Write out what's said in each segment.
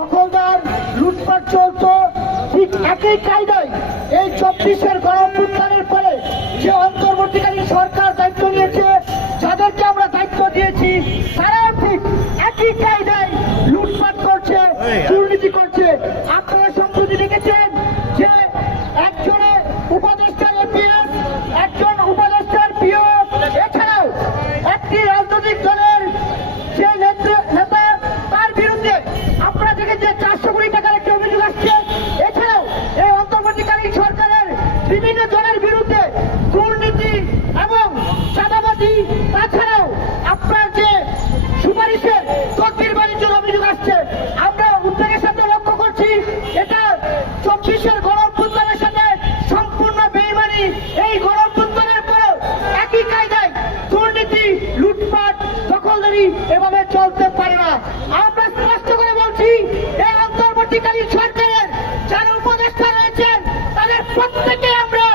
দখলদার লুটপাট চলত ঠিক একই কায়দায় এই চব্বিশের গণপুত্থানের চলতে পারে না। আমরা স্পষ্ট করে বলছি, এই অন্তর্বর্তীকালীন সরকারের যারা উপদেষ্টা রয়েছেন, তাদের প্রত্যেকে আমরা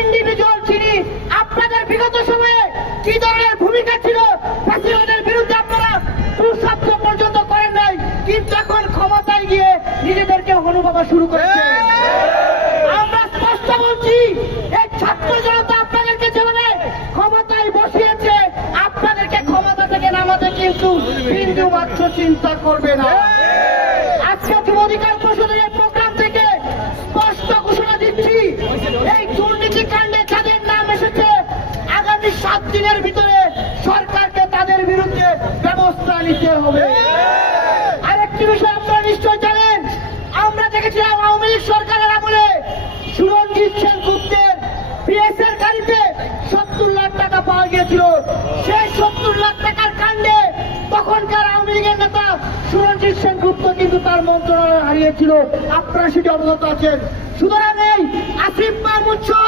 ইন্ডিভিজুয়াল চিনি। আপনাদের বিগত সময়ে কি ধরনের ভূমিকা ছিল ফাঁসিবাদের বিরুদ্ধে আপনারা দুঃশব্দ পর্যন্ত করেন নাই, কিন্তু এখন ক্ষমতায় গিয়ে নিজেদেরকে অনুভবা শুরু করেছে কিন্তু বিন্দু মাত্র চিন্তা করবে না। আজকে যুব অধিকার পরিষদের এই প্রোগ্রাম থেকে স্পষ্ট ঘোষণা দিচ্ছি এই দুর্নীতি কাণ্ডে যাদের নাম এসেছে আগামী সাত দিনের ভিতরে সরকারকে তাদের বিরুদ্ধে ব্যবস্থা নিতে হবে। আরেকটি বিষয় আপনারা নিশ্চয় জানেন আমরা দেখেছিলাম আওয়ামী লীগ সরকারের আমলে সুরঞ্জিত সেন গুপ্তের পিএসের গাড়িতে সত্তর লাখ টাকা পাওয়া গিয়েছিল। সেই সুরঞ্জিত সেন কিন্তু তার মন্ত্রণালয় হারিয়েছিল। আপনারা সেটি অবগত আছেন। সুতরাং এই আসিফ মাহমুদ সহ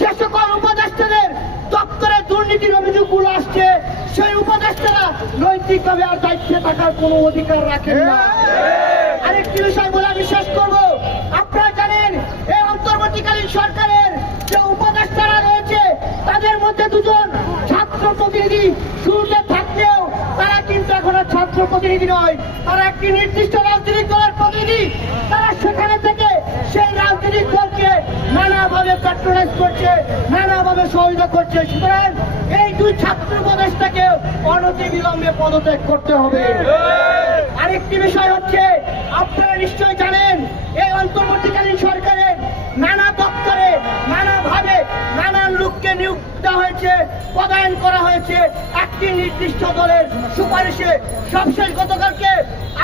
যে সকল উপদেষ্টাদের দপ্তরে দুর্নীতির অভিযোগগুলো আসছে সেই উপদেষ্টারা নৈতিকভাবে আর দায়িত্বে থাকার কোনো অধিকার রাখেন না। আরেকটি বিষয় প্রতিনিধি নয়, তারা একটি নির্দিষ্ট রাজনৈতিক দলের প্রতিনিধি। তারা সেখানে থেকে সেই রাজনৈতিক দলকে নানাভাবে প্যাট্রোনাইজ করছে, নানাভাবে সহযোগিতা করছে। সুতরাং এই দুই ছাত্র উপদেষ্টাকে অনতি বিলম্বে পদত্যাগ করতে হবে। আরেকটি বিষয় হচ্ছে, আপনারা নিশ্চয় জানেন, এই অন্তর্বর্তীকালীন সরকারের নানা দপ্তরে নানাভাবে নানান লোককে নিয়োগ দেওয়া হয়েছে। পদায়ন করা হয়েছে একটি নির্দিষ্ট দলের সুপারিশে। সবশেষ গতকালকে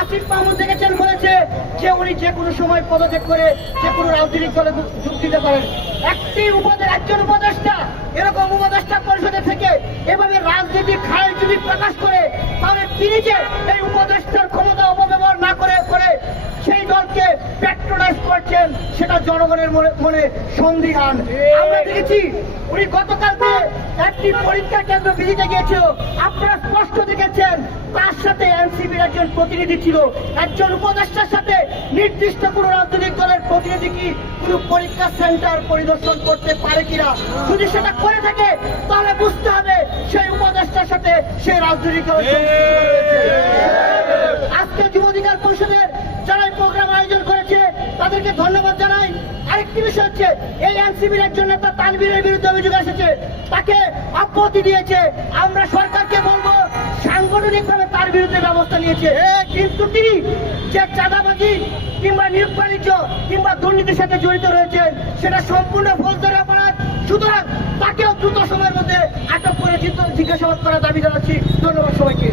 আসিফ মাহমুদ দেখেছেন বলেছে যে উনি যে কোনো সময় পদত্যাগ করে যে কোনো রাজনৈতিক দলে যোগ দিতে পারেন। একটি উপদেশ একজন উপদেষ্টা এরকম উপদেষ্টা পরিষদে থেকে এভাবে রাজনীতি খায় যদি প্রকাশ করে, তাহলে তিনি যে এই উপদেষ্টার করছেন সেটা জনগণের মনে সন্দিহান। আমরা দেখেছি, উনি গতকালকে একটি পরীক্ষা কেন্দ্র ভিজিটে গিয়েছিল। আপনারা স্পষ্ট দেখেছেন, তার সাথে এনসিপির একজন প্রতিনিধি ছিল। একজন উপদেষ্টার সাথে নির্দিষ্ট কোন রাজনৈতিক দলের প্রতিনিধি কি কোন পরীক্ষা সেন্টার পরিদর্শন করতে পারে কিনা? যদি সেটা করে থাকে, তাহলে বুঝতে হবে সেই উপদেষ্টার সাথে সেই রাজনৈতিক দলের আজকে যুব অধিকার পরিষদের যারা এই প্রোগ্রাম আয়োজন করেছে তাদেরকে ধন্যবাদ জানাই। আরেকটি বিষয় হচ্ছে, এই এনসিবির একজন নেতা তানবীরের বিরুদ্ধে অভিযোগ এসেছে। তাকে অব্যাহতি দিয়েছে। আমরা সরকারকে বলব, সাংগঠনিকভাবে তার বিরুদ্ধে ব্যবস্থা নিয়েছে। কিন্তু তিনি যে চাঁদাবাজি কিংবা নিয়োগ বাণিজ্য কিংবা দুর্নীতির সাথে জড়িত রয়েছেন, সেটা সম্পূর্ণ ফৌজদারি অপরাধ। সুতরাং তাকেও দ্রুত সময়ের মধ্যে আটক করে জিজ্ঞাসাবাদ করার দাবি জানাচ্ছি। ধন্যবাদ সবাইকে।